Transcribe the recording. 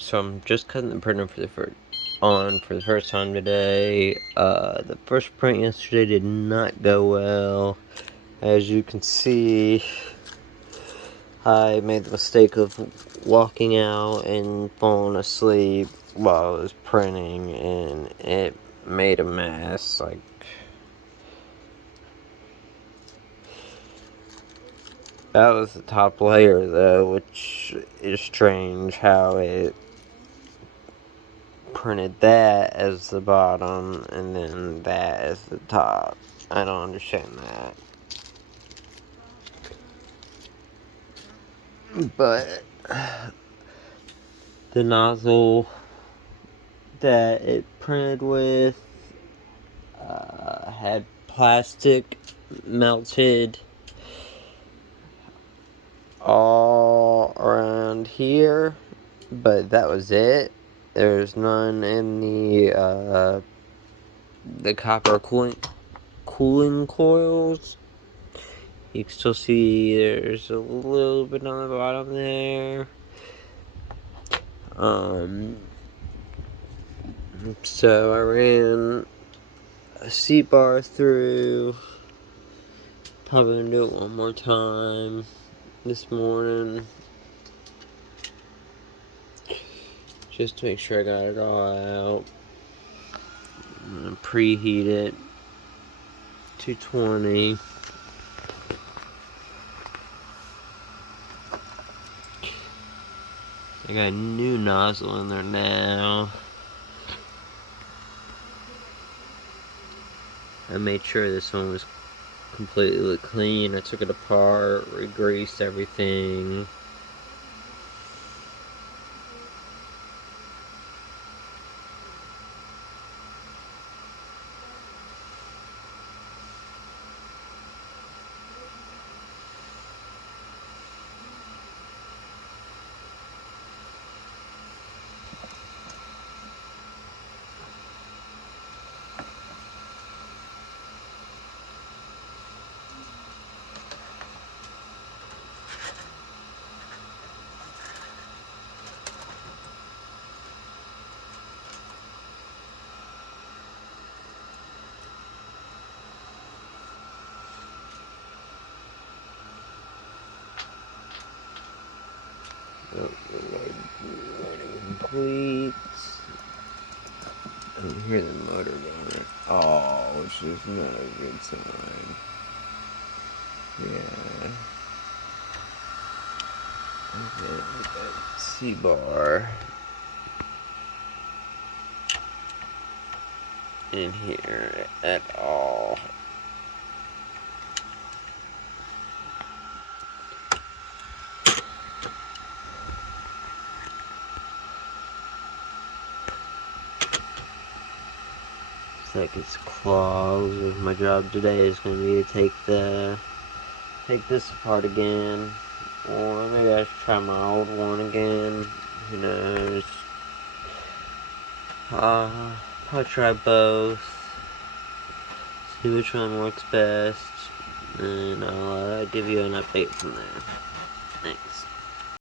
So I'm just cutting the printer for the first time today. The first print yesterday did not go well. As you can see, I made the mistake of walking out and falling asleep while I was printing, and it made a mess. Like, that was the top layer though, which is strange how it printed that as the bottom and then that as the top. I don't understand that. But the nozzle that it printed with had plastic melted all around here, but that was it. There's none in the copper cooling coils. You can still see there's a little bit on the bottom there. So I ran a C-bar through. Probably gonna do it one more time this morning, just to make sure I got it all out. I'm gonna preheat it 220. I got a new nozzle in there now. I made sure this one was completely clean. I took it apart, re-greased everything. Loading complete. I don't hear the motor going at all, which is not a good sign. Yeah. Okay, that C-bar in here at all. It's like it's clogs. My job today is going to be to take this apart again, or maybe I should try my old one again. Who knows? Probably try both. See which one works best, and I'll give you an update from there. Thanks.